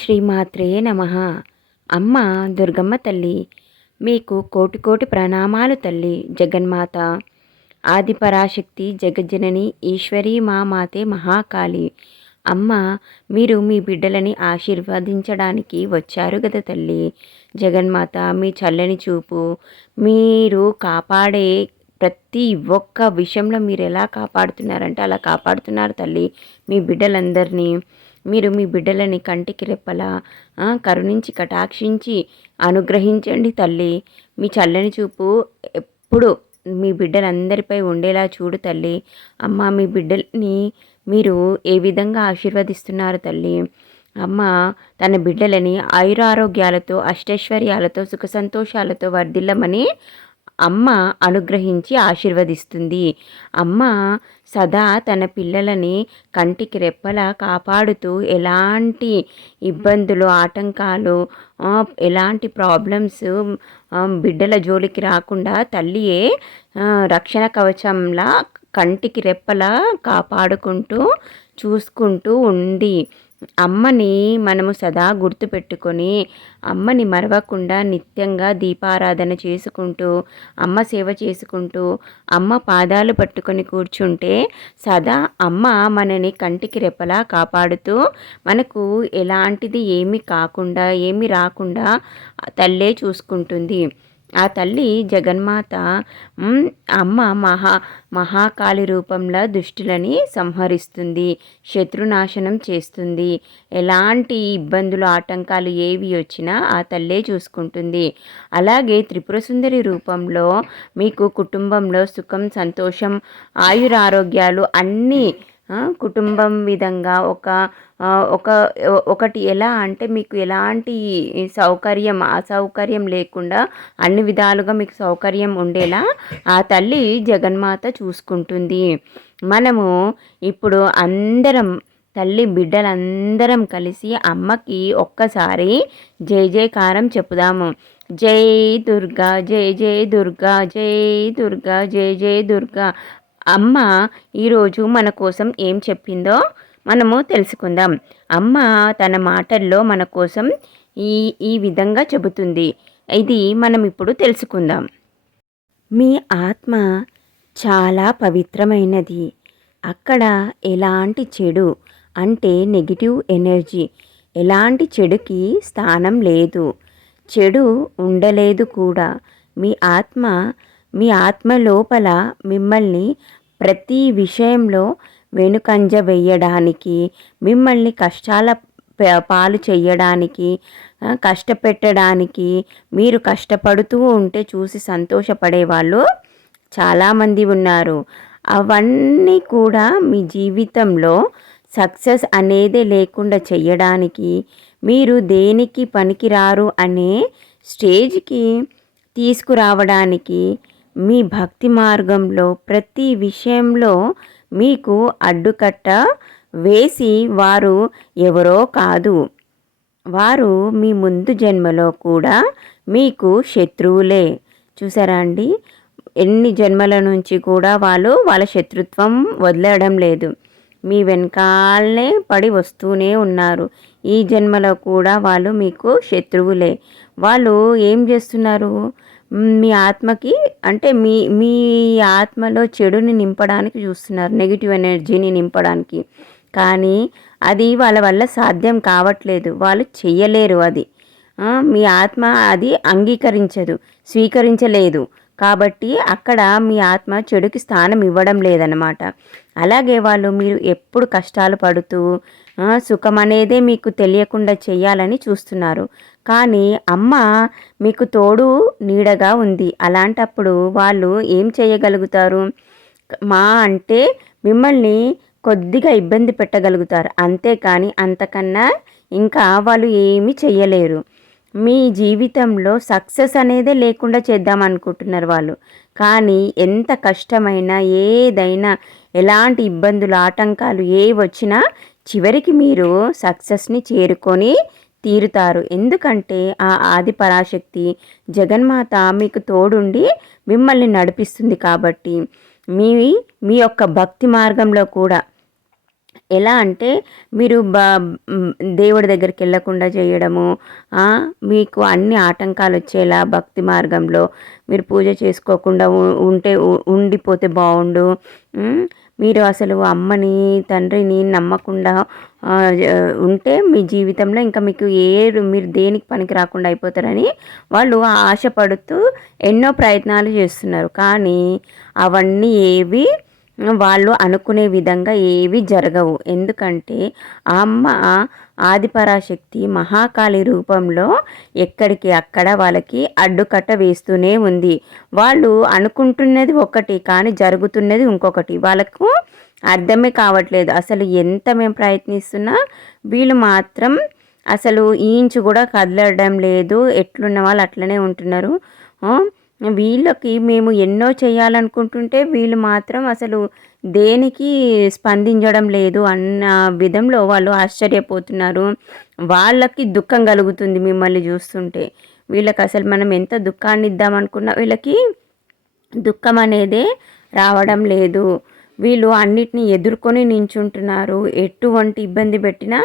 శ్రీమాత్రే నమః. అమ్మ దుర్గమ్మ తల్లి, మీకు కోటి కోటి ప్రణామాలు తల్లి. జగన్మాత, ఆదిపరాశక్తి, జగజ్జనని, ఈశ్వరీ మా మాతే మహాకాళి. అమ్మ, మీరు మీ బిడ్డలని ఆశీర్వదించడానికి వచ్చారు కదా తల్లి. జగన్మాత, మీ చల్లని చూపు, మీరు కాపాడే ప్రతి ఒక్క విషయంలో మీరు ఎలా కాపాడుతున్నారంటే అలా కాపాడుతున్నారు తల్లి మీ బిడ్డలందరినీ. మీరు మీ బిడ్డలని కంటికి రెప్పలా కరుణించి కటాక్షించి అనుగ్రహించండి తల్లి. మీ చల్లని చూపు ఎప్పుడు మీ బిడ్డలందరిపై ఉండేలా చూడు తల్లి. అమ్మ, మీ బిడ్డల్ని మీరు ఏ విధంగా ఆశీర్వదిస్తున్నారు తల్లి. అమ్మ తన బిడ్డలని ఆయురారోగ్యాలతో, అష్టైశ్వర్యాలతో, సుఖ సంతోషాలతో వర్ధిల్లమని అమ్మ అనుగ్రహించి ఆశీర్వదిస్తుంది. అమ్మ సదా తన పిల్లలని కంటికి రెప్పలా కాపాడుతూ ఎలాంటి ఇబ్బందులు, ఆటంకాలు, ఎలాంటి ప్రాబ్లమ్స్ బిడ్డల జోలికి రాకుండా తల్లియే రక్షణ కవచంలా కంటికి రెప్పలా కాపాడుకుంటూ చూసుకుంటూ ఉంది. అమ్మని మనము సదా గుర్తుపెట్టుకొని అమ్మని మరవకుండా నిత్యంగా దీపారాధన చేసుకుంటూ అమ్మ సేవ చేసుకుంటూ అమ్మ పాదాలు పట్టుకొని కూర్చుంటే సదా అమ్మ మనని కంటికి రెప్పలా కాపాడుతూ మనకు ఎలాంటిది ఏమీ కాకుండా ఏమీ రాకుండా తల్లే చూసుకుంటుంది. ఆ తల్లి జగన్మాత అమ్మ మహాకాళి రూపంలో దుష్టులని సంహరిస్తుంది, శత్రునాశనం చేస్తుంది. ఎలాంటి ఇబ్బందులు, ఆటంకాలు ఏవి వచ్చినా ఆ తల్లే చూసుకుంటుంది. అలాగే త్రిపుర సుందరి రూపంలో మీకు కుటుంబంలో సుఖం, సంతోషం, ఆయురారోగ్యాలు అన్నీ కుటుంబం విధంగా ఒకటి ఎలా అంటే మీకు ఎలాంటి సౌకర్యం, అసౌకర్యం లేకుండా అన్ని విధాలుగా మీకు సౌకర్యం ఉండేలా ఆ తల్లి జగన్మాత చూసుకుంటుంది. మనము ఇప్పుడు అందరం తల్లి బిడ్డలందరం కలిసి అమ్మకి ఒక్కసారి జై జయకారం చెప్పుదాము. జై దుర్గా, జై జై దుర్గా, జై దుర్గా, జై జై దుర్గా. అమ్మ ఈరోజు మన కోసం ఏం చెప్పిందో మనము తెలుసుకుందాం. అమ్మ తన మాటల్లో మన కోసం ఈ విధంగా చెబుతుంది. ఇది మనం ఇప్పుడు తెలుసుకుందాం. మీ ఆత్మ చాలా పవిత్రమైనది. అక్కడ ఎలాంటి చెడు అంటే నెగిటివ్ ఎనర్జీ, ఎలాంటి చెడుకి స్థానం లేదు, చెడు ఉండలేదు కూడా. మీ ఆత్మ లోపల మిమ్మల్ని ప్రతి విషయంలో వెనుకంజ వేయడానికి, మిమ్మల్ని కష్టాల పాలు చెయ్యడానికి, కష్టపెట్టడానికి, మీరు కష్టపడుతూ ఉంటే చూసి సంతోషపడే వాళ్ళు చాలామంది ఉన్నారు. అవన్నీ కూడా మీ జీవితంలో సక్సెస్ అనేదే లేకుండా చెయ్యడానికి, మీరు దేనికి పనికిరారు అనే స్టేజ్కి తీసుకురావడానికి, మీ భక్తి మార్గంలో ప్రతి విషయంలో మీకు అడ్డుకట్ట వేసి వారు ఎవరో కాదు, వారు మీ ముందు జన్మలో కూడా మీకు శత్రువులే. చూసారా అండి, ఎన్ని జన్మల నుంచి కూడా వాళ్ళ శత్రుత్వం వదిలేయడం లేదు, మీ వెనకాలనే పడి వస్తూనే ఉన్నారు. ఈ జన్మలో కూడా వాళ్ళు మీకు శత్రువులే. వాళ్ళు ఏం చేస్తున్నారు, మీ ఆత్మకి అంటే మీ ఆత్మలో చెడుని నింపడానికి చూస్తున్నారు, నెగిటివ్ ఎనర్జీని నింపడానికి. కానీ అది వాళ్ళ వల్ల సాధ్యం కావట్లేదు, వాళ్ళు చెయ్యలేరు. అది మీ ఆత్మ అది అంగీకరించదు, స్వీకరించలేదు. కాబట్టి అక్కడ మీ ఆత్మ చెడుకి స్థానం ఇవ్వడం లేదన్నమాట. అలాగే మీరు ఎప్పుడు కష్టాలు పడుతూ సుఖం అనేదే మీకు తెలియకుండా చెయ్యాలని చూస్తున్నారు. కానీ అమ్మ మీకు తోడు నీడగా ఉంది. అలాంటప్పుడు వాళ్ళు ఏం చేయగలుగుతారు, అంటే మిమ్మల్ని కొద్దిగా ఇబ్బంది పెట్టగలుగుతారు, అంతేకాని అంతకన్నా ఇంకా వాళ్ళు ఏమీ చెయ్యలేరు. మీ జీవితంలో సక్సెస్ అనేదే లేకుండా చేద్దాం అనుకుంటున్నారు వాళ్ళు. కానీ ఎంత కష్టమైనా, ఏదైనా, ఎలాంటి ఇబ్బందులు, ఆటంకాలు ఏ వచ్చినా చివరికి మీరు సక్సెస్ని చేరుకొని తీరుతారు. ఎందుకంటే ఆ ఆది పరాశక్తి జగన్మాత మీకు తోడుండి మిమ్మల్ని నడిపిస్తుంది. కాబట్టి మీ యొక్క భక్తి మార్గంలో కూడా ఎలా అంటే మీరు దేవుడి దగ్గరికి వెళ్ళకుండా చేయడము, మీకు అన్ని ఆటంకాలు వచ్చేలా భక్తి మార్గంలో మీరు పూజ చేసుకోకుండా ఉండిపోతే బాగుండు. మీరు అసలు అమ్మని తండ్రిని నమ్మకుండా ఉంటే మీ జీవితంలో ఇంకా మీకు మీరు దేనికి పనికి రాకుండా అయిపోతారని వాళ్ళు ఆశపడుతూ ఎన్నో ప్రయత్నాలు చేస్తున్నారు. కానీ అవన్నీ ఏవి వాళ్ళు అనుకునే విధంగా ఏవి జరగవు. ఎందుకంటే ఆ అమ్మ ఆదిపరాశక్తి మహాకాళి రూపంలో ఎక్కడికి అక్కడ వాళ్ళకి అడ్డుకట్ట వేస్తూనే ఉంది. వాళ్ళు అనుకుంటున్నది ఒకటి కానీ జరుగుతున్నది ఇంకొకటి. వాళ్ళకు అర్థమే కావట్లేదు. అసలు ఎంత మేము ప్రయత్నిస్తున్నా వీళ్ళు మాత్రం అసలు ఇంచు కూడా కదలడం లేదు. ఎట్లున్న వాళ్ళు అట్లనే ఉంటున్నారు. వీళ్ళకి మేము ఎన్నో చేయాలనుకుంటుంటే వీళ్ళు మాత్రం అసలు దేనికి స్పందించడం లేదు అన్న విధంలో వాళ్ళు ఆశ్చర్యపోతున్నారు. వాళ్ళకి దుఃఖం కలుగుతుంది మిమ్మల్ని చూస్తుంటే. వీళ్ళకి అసలు మనం ఎంత దుఃఖాన్ని ఇద్దామనుకున్నా వీళ్ళకి దుఃఖం అనేదే రావడం లేదు. వీళ్ళు అన్నిటినీ ఎదుర్కొని నించుంటున్నారు. ఎటువంటి ఇబ్బంది పెట్టినా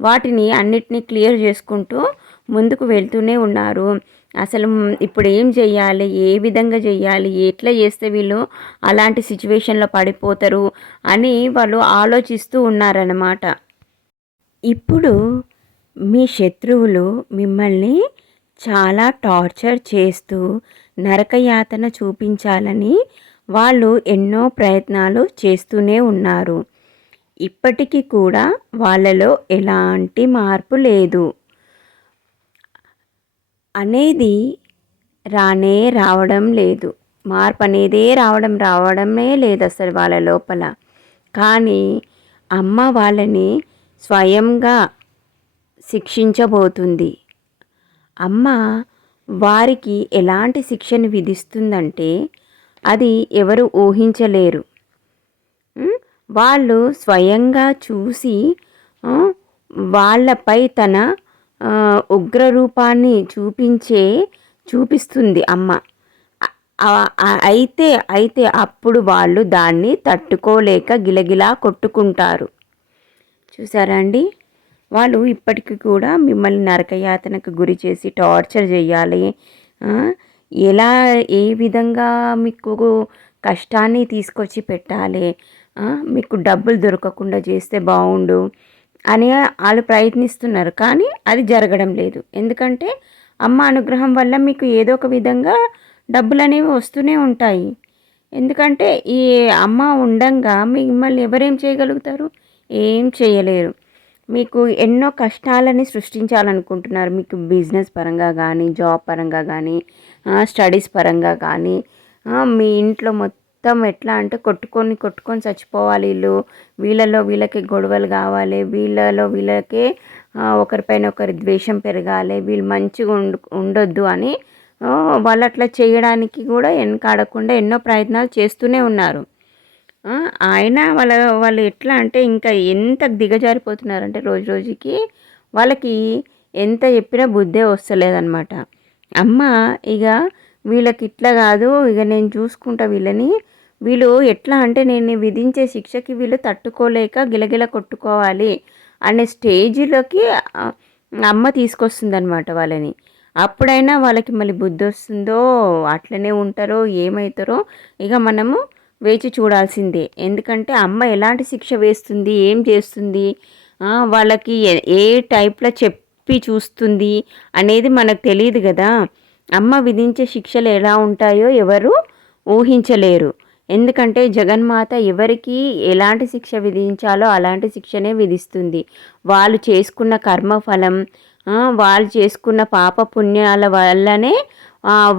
వాటిని అన్నిటినీ క్లియర్ చేసుకుంటూ ముందుకు వెళ్తూనే ఉన్నారు. అసలు ఇప్పుడు ఏం చెయ్యాలి, ఏ విధంగా చెయ్యాలి, ఎట్లా చేస్తే వీళ్ళు అలాంటి సిచ్యువేషన్లో పడిపోతారు అని వాళ్ళు ఆలోచిస్తూ ఉన్నారన్నమాట. ఇప్పుడు మీ శత్రువులు మిమ్మల్ని చాలా టార్చర్ చేస్తూ నరకయాతన చూపించాలని వాళ్ళు ఎన్నో ప్రయత్నాలు చేస్తూనే ఉన్నారు. ఇప్పటికీ కూడా వాళ్ళలో ఎలాంటి మార్పు లేదు అనేది రావడం లేదు. మార్పు అనేదే రావడమే లేదు అసలు వాళ్ళ లోపల. కానీ అమ్మ వాళ్ళని స్వయంగా శిక్షించబోతుంది. అమ్మ వారికి ఎలాంటి శిక్షను విధిస్తుందంటే అది ఎవరు ఊహించలేరు. వాళ్ళు స్వయంగా చూసి వాళ్ళపై తన ఉగ్రరూపాన్ని చూపిస్తుంది అమ్మ. అయితే అప్పుడు వాళ్ళు దాన్ని తట్టుకోలేక గిలగిలా కొట్టుకుంటారు. చూసారా అండి? వాళ్ళు ఇప్పటికీ కూడా మిమ్మల్ని నరకయాతనకు గురి చేసి టార్చర్ చేయాలి, ఏ విధంగా మీకు కష్టాన్ని తీసుకొచ్చి పెట్టాలి, మీకు డబ్బులు దొరకకుండా చేస్తే బాగుండు అని వాళ్ళు ప్రయత్నిస్తున్నారు. కానీ అది జరగడం లేదు. ఎందుకంటే అమ్మ అనుగ్రహం వల్ల మీకు ఏదో ఒక విధంగా డబ్బులు అనేవి వస్తూనే ఉంటాయి. ఎందుకంటే ఈ అమ్మ ఉండంగా మిమ్మల్ని ఎవరేం చేయగలుగుతారు? ఏం చేయలేరు. మీకు ఎన్నో కష్టాలని సృష్టించాలనుకుంటున్నారు. మీకు బిజినెస్ పరంగా కానీ, జాబ్ పరంగా కానీ, స్టడీస్ పరంగా కానీ, మీ ఇంట్లో మొత్తం ఎట్లా అంటే కొట్టుకొని చచ్చిపోవాలి. వీళ్ళకి గొడవలు కావాలి, వీళ్ళకే ఒకరిపైన ఒకరి ద్వేషం పెరగాలి, వీళ్ళు మంచిగా ఉండొద్దు అని వాళ్ళు అట్లా చేయడానికి కూడా వెనకాడకుండా ఎన్నో ప్రయత్నాలు చేస్తూనే ఉన్నారు. ఆయన వాళ్ళు ఎట్లా అంటే ఇంకా ఎంత దిగజారిపోతున్నారంటే రోజు రోజుకి వాళ్ళకి ఎంత చెప్పినా బుద్ధే వస్తలేదన్నమాట. అమ్మ ఇక వీళ్ళకి ఇట్లా కాదు, ఇక నేను చూసుకుంటా వీళ్ళని, వీళ్ళు ఎట్లా అంటే నేను విధించే శిక్షకి వీళ్ళు తట్టుకోలేక గిలగిల కొట్టుకోవాలి అనే స్టేజ్లోకి అమ్మ తీసుకొస్తుందన్నమాట వాళ్ళని. అప్పుడైనా వాళ్ళకి మళ్ళీ బుద్ధి వస్తుందో అట్లనే ఉంటారో ఏమవుతారో ఇక మనము వేచి చూడాల్సిందే. ఎందుకంటే అమ్మ ఎలాంటి శిక్ష వేస్తుంది, ఏం చేస్తుంది, వాళ్ళకి ఏ టైప్లో చెప్పి చూస్తుంది అనేది మనకు తెలియదు కదా. అమ్మ విధించే శిక్షలు ఎలా ఉంటాయో ఎవరు ఊహించలేరు. ఎందుకంటే జగన్మాత ఎవరికి ఎలాంటి శిక్ష విధించాలో అలాంటి శిక్షనే విధిస్తుంది. వాళ్ళు చేసుకున్న కర్మఫలం, వాళ్ళు చేసుకున్న పాప పుణ్యాల వల్లనే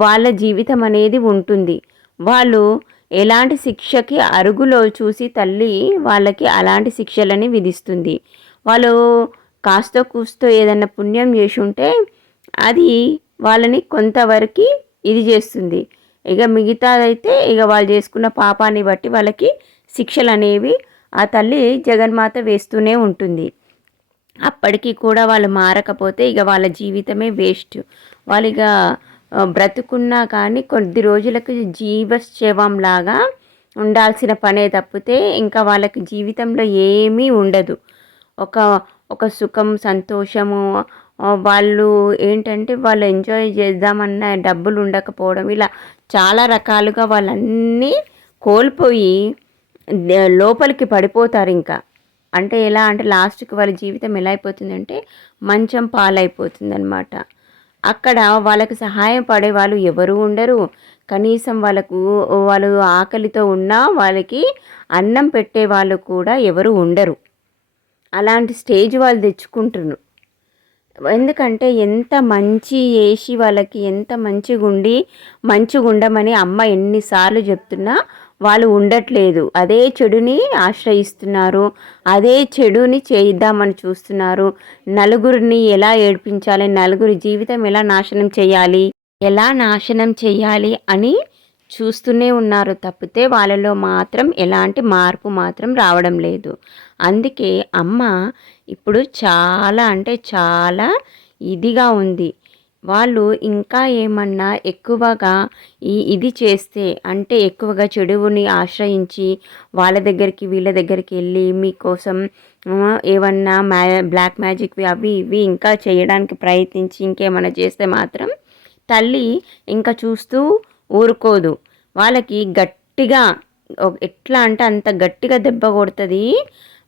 వాళ్ళ జీవితం అనేది ఉంటుంది. వాళ్ళు ఎలాంటి శిక్షకి అరుగులో చూసి తల్లి వాళ్ళకి అలాంటి శిక్షలని విధిస్తుంది. వాళ్ళు కాస్తో కూస్తో ఏదన్నా పుణ్యం చేసి ఉంటే అది వాళ్ళని కొంతవరకు ఇది చేస్తుంది. ఇక మిగతాదైతే ఇక వాళ్ళు చేసుకున్న పాపాన్ని బట్టి వాళ్ళకి శిక్షలు అనేవి ఆ తల్లి జగన్మాత వేస్తూనే ఉంటుంది. అప్పటికి కూడా వాళ్ళు మారకపోతే ఇక వాళ్ళ జీవితమే వేస్ట్. వాళ్ళు ఇక బ్రతుకున్నా కానీ కొద్ది రోజులకు జీవశవంలాగా ఉండాల్సిన పనే తప్పితే ఇంకా వాళ్ళకి జీవితంలో ఏమీ ఉండదు. ఒక ఒక సుఖం, సంతోషము వాళ్ళు ఏంటంటే వాళ్ళు ఎంజాయ్ చేద్దామన్న డబ్బులు ఉండకపోవడం ఇలా చాలా రకాలుగా వాళ్ళన్నీ కోల్పోయి లోపలికి పడిపోతారింకా. అంటే ఎలా అంటే లాస్ట్‌కి వాళ్ళ జీవితం ఎలా అయిపోతుందంటే మంచం పాలైపోతుందనమాట. అక్కడ వాళ్ళకి సహాయం పడేవాళ్ళు ఎవరు ఉండరు. కనీసం వాళ్ళు ఆకలితో ఉన్నా వాళ్ళకి అన్నం పెట్టేవాళ్ళు కూడా ఎవరు ఉండరు. అలాంటి స్టేజ్ వాళ్ళు తెచ్చుకుంటున్నారు. ఎందుకంటే ఎంత మంచి చేసి వాళ్ళకి ఎంత మంచిగుండమని అమ్మ ఎన్నిసార్లు చెప్తున్నా వాళ్ళు ఉండట్లేదు. అదే చెడుని ఆశ్రయిస్తున్నారు. అదే చెడుని చేద్దామని చూస్తున్నారు. నలుగురిని ఎలా ఏడ్పించాలి, నలుగురి జీవితం ఎలా నాశనం చేయాలి అని చూస్తూనే ఉన్నారు తప్పితే వాళ్ళలో మాత్రం ఎలాంటి మార్పు మాత్రం రావడం లేదు. అందుకే అమ్మ ఇప్పుడు చాలా అంటే చాలా ఇదిగా ఉంది. వాళ్ళు ఇంకా ఏమన్నా ఎక్కువగా ఇది చేస్తే అంటే ఎక్కువగా చెడువుని ఆశ్రయించి వాళ్ళ దగ్గరికి వీళ్ళ దగ్గరికి వెళ్ళి మీకోసం ఏమన్నా బ్లాక్ మ్యాజిక్వి అవి ఇవి ఇంకా చేయడానికి ప్రయత్నించి ఇంకేమన్నా చేస్తే మాత్రం తల్లి ఇంకా చూస్తూ ఊరుకోదు. వాళ్ళకి గట్టిగా ఎట్లా అంటే అంత గట్టిగా దెబ్బ కొడుతుంది.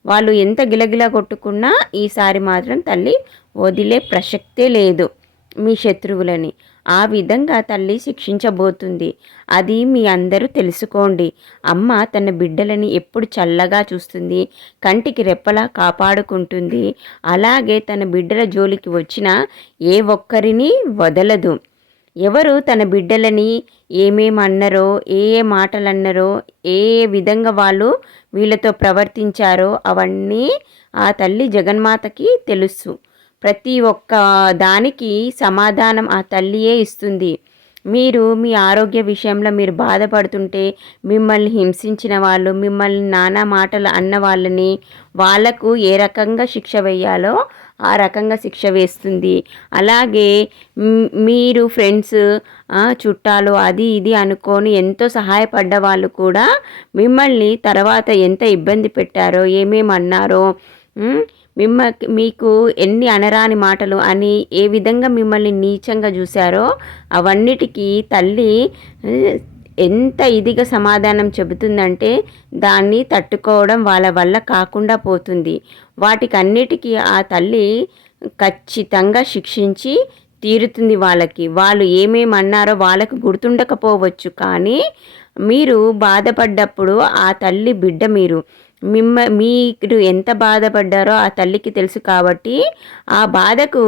వాళ్ళు ఎంత గిలగిల కొట్టుకున్నా ఈసారి మాత్రం తల్లి వదిలే ప్రసక్తే లేదు మీ శత్రువులని. ఆ విధంగా తల్లి శిక్షించబోతుంది. అది మీ అందరూ తెలుసుకోండి. అమ్మ తన బిడ్డలని ఎప్పుడు చల్లగా చూస్తుంది, కంటికి రెప్పలా కాపాడుకుంటుంది. అలాగే తన బిడ్డల జోలికి వచ్చిన ఏ ఒక్కరిని వదలదు. ఎవరు తన బిడ్డలని ఏమేమన్నారో, ఏ ఏ మాటలన్నారో, ఏ ఏ విధంగా వాళ్ళు వీళ్ళతో ప్రవర్తించారో అవన్నీ ఆ తల్లి జగన్మాతకి తెలుసు. ప్రతి ఒక్క దానికి సమాధానం ఆ తల్లియే ఇస్తుంది. మీరు మీ ఆరోగ్య విషయంలో మీరు బాధపడుతుంటే మిమ్మల్ని హింసించిన వాళ్ళు, మిమ్మల్ని నానా మాటలు అన్న వాళ్ళని వాళ్లకు ఏ రకంగా శిక్ష వేయాలో ఆ రకంగా శిక్ష వేస్తుంది. అలాగే మీరు ఫ్రెండ్స్ చుట్టాలు అది ఇది అనుకొని ఎంతో సహాయపడ్డ వాళ్ళు కూడా మిమ్మల్ని తర్వాత ఎంత ఇబ్బంది పెట్టారో ఏమేమన్నారో మీకు ఎన్ని అనరాని మాటలు అని ఏ విధంగా మిమ్మల్ని నీచంగా చూశారో అవన్నిటికీ తల్లి ఎంత ఇదిగా సమాధానం చెబుతుందంటే దాన్ని తట్టుకోవడం వాళ్ళ వల్ల కాకుండా పోతుంది. వాటికన్నిటికీ ఆ తల్లి ఖచ్చితంగా శిక్షించి తీరుతుంది. వాళ్ళు ఏమేమన్నారో వాళ్ళకు గుర్తుండకపోవచ్చు, కానీ మీరు బాధపడ్డప్పుడు ఆ తల్లి బిడ్డ మీరు ఎంత బాధపడ్డారో ఆ తల్లికి తెలుసు. కాబట్టి ఆ బాధకు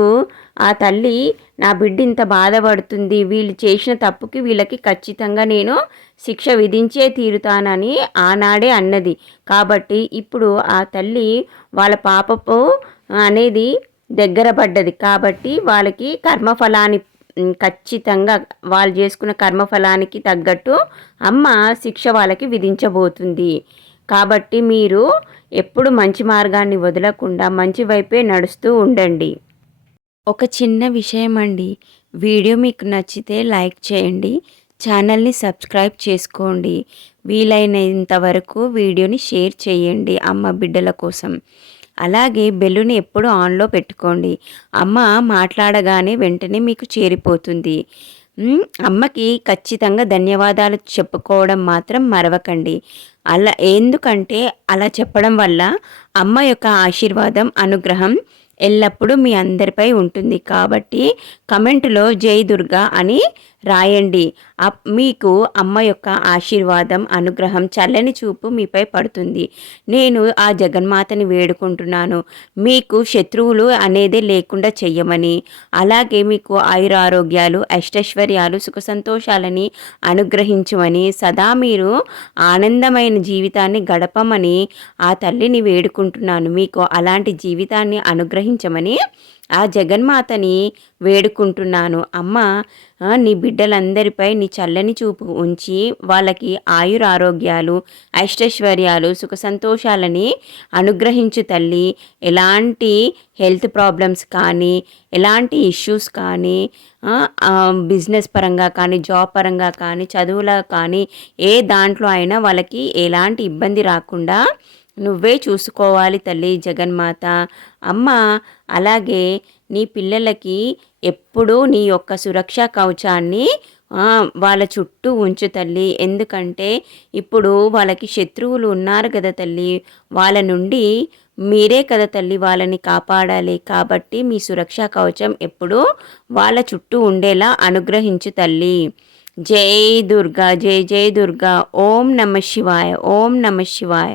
ఆ తల్లి నా బిడ్డ ఇంత బాధపడుతుంది, వీళ్ళు చేసిన తప్పుకి వీళ్ళకి ఖచ్చితంగా నేను శిక్ష విధించే తీరుతానని ఆనాడే అన్నది. కాబట్టి ఇప్పుడు ఆ తల్లి వాళ్ళ పాపపు అనేది దగ్గర పడ్డది. కాబట్టి వాళ్ళకి కర్మఫలాన్ని ఖచ్చితంగా వాళ్ళు చేసుకున్న కర్మఫలానికి తగ్గట్టు అమ్మ శిక్ష వాళ్ళకి విధించబోతుంది. కాబట్టి మీరు ఎప్పుడు మంచి మార్గాన్ని వదలకుండా మంచి వైపే నడుస్తూ ఉండండి. ఒక చిన్న విషయం అండి, వీడియో మీకు నచ్చితే లైక్ చేయండి, ఛానల్ని సబ్స్క్రైబ్ చేసుకోండి, వీలైనంత వరకు వీడియోని షేర్ చేయండి అమ్మ బిడ్డల కోసం. అలాగే బెల్లుని ఎప్పుడు ఆన్లో పెట్టుకోండి. అమ్మ మాట్లాడగానే వెంటనే మీకు చేరిపోతుంది. అమ్మకి ఖచ్చితంగా ధన్యవాదాలు చెప్పుకోవడం మాత్రం మరవకండి. ఎందుకంటే అలా చెప్పడం వల్ల అమ్మ యొక్క ఆశీర్వాదం, అనుగ్రహం ఎల్లప్పుడూ మీ అందరిపై ఉంటుంది. కాబట్టి కమెంటులో జై దుర్గా అని రాయండి. మీకు అమ్మ యొక్క ఆశీర్వాదం, అనుగ్రహం, చల్లని చూపు మీపై పడుతుంది. నేను ఆ జగన్మాతని వేడుకుంటున్నాను మీకు శత్రువులు అనేదే లేకుండా చెయ్యమని, అలాగే మీకు ఆయురారోగ్యాలు, అష్టైశ్వర్యాలు, సుఖ సంతోషాలని అనుగ్రహించమని, సదా మీరు ఆనందమైన జీవితాన్ని గడపమని ఆ తల్లిని వేడుకుంటున్నాను. మీకు అలాంటి జీవితాన్ని అనుగ్రహించమని ఆ జగన్మాతని వేడుకుంటున్నాను. అమ్మ, నీ బిడ్డలందరిపై నీ చల్లని చూపు ఉంచి వాళ్ళకి ఆయురారోగ్యాలు, అష్టైశ్వర్యాలు, సుఖ సంతోషాలని అనుగ్రహించు తల్లి. ఎలాంటి హెల్త్ ప్రాబ్లమ్స్ కానీ, ఎలాంటి ఇష్యూస్ కానీ, బిజినెస్ పరంగా కానీ, జాబ్ పరంగా కానీ, చదువులా కానీ, ఏ దాంట్లో అయినా వాళ్ళకి ఎలాంటి ఇబ్బంది రాకుండా నువ్వే చూసుకోవాలి తల్లి జగన్మాత. అమ్మ, అలాగే నీ పిల్లలకి ఎప్పుడూ నీ యొక్క సురక్షా కవచాన్ని వాళ్ళ చుట్టూ ఉంచు తల్లి. ఎందుకంటే ఇప్పుడు వాళ్ళకి శత్రువులు ఉన్నారు కదా తల్లి, వాళ్ళ నుండి మీరే కదా తల్లి వాళ్ళని కాపాడాలి. కాబట్టి మీ సురక్షా కవచం ఎప్పుడూ వాళ్ళ చుట్టూ ఉండేలా అనుగ్రహించు తల్లి. జై దుర్గా, జై జై దుర్గా. ఓం నమ శివాయ, ఓం నమ శివాయ.